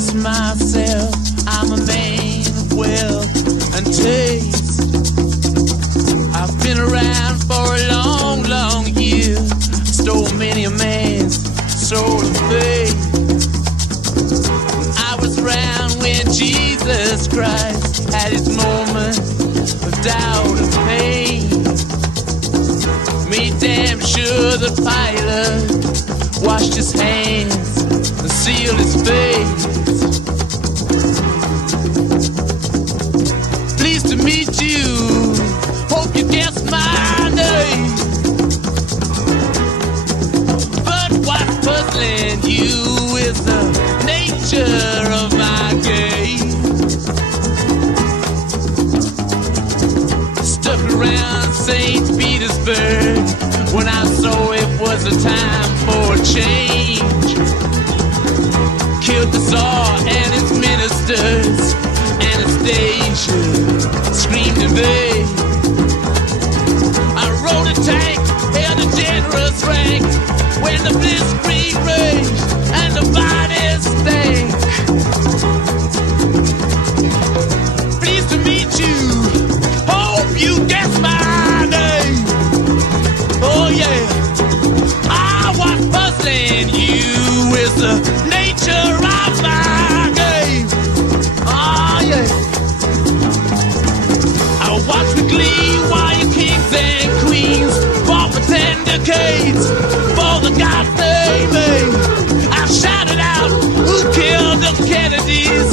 introduce myself. I'm a man of wealth and taste. I've been around for a long, long year. Stole many a man's soul of faith. I was around when Jesus Christ had his moment of doubt and pain. Made damn sure the Pilate washed his hands and sealed his face. Pleased to meet you, hope you guessed my name. But what's puzzling you is the nature of my game. Stuck around St. Petersburg when I saw it was a time for a change. Killed the Tsar and his ministers. Anastasia screamed in vain. I rode a tank, held a generous rank when the blitzkrieg raged and the bodies stank. Pleased to meet you, hope you guess my name. Oh yeah, what's puzzling you is the nature of my game. Oh yeah, I watch with glee while you kings and queens fought for 10 decades for the gods they made. I shouted out, who killed the Kennedys?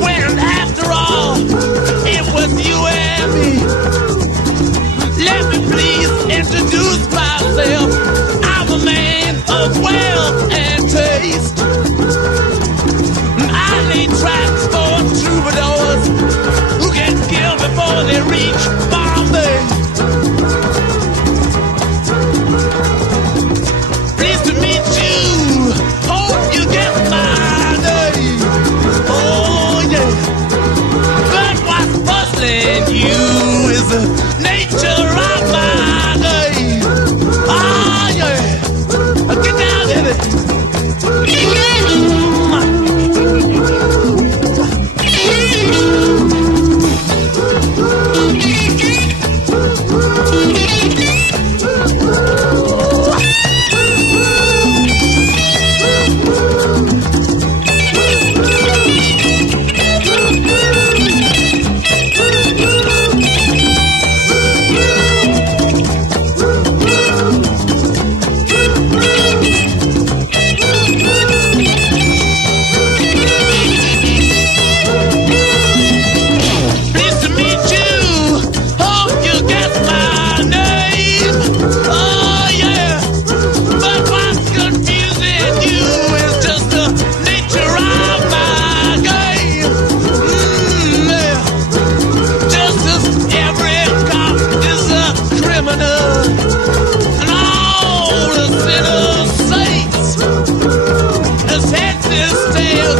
When after all, it was you and me. Let me please introduce myself. I'm a man of wealth and taste. I lay tracks for troubadours who get killed before they reach Bombay. Pleased to meet you, hope you get my name. Oh yeah, but what's puzzling you is the nature of my name. Oh yeah, get down in it.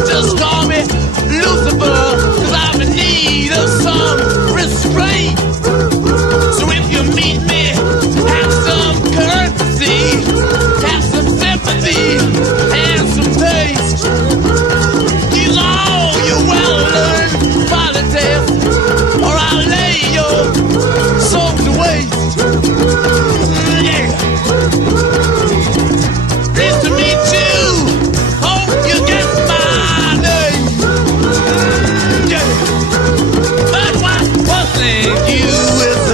Just call me Lucifer, 'cause I'm in need of some restraint. So if you meet me, have some courtesy, have some sympathy, and some taste. Use all your well-learned politics, or I'll lay your soul to waste. Yeah. Pleased to meet you, hope you get my name. Yeah. But what's puzzling you is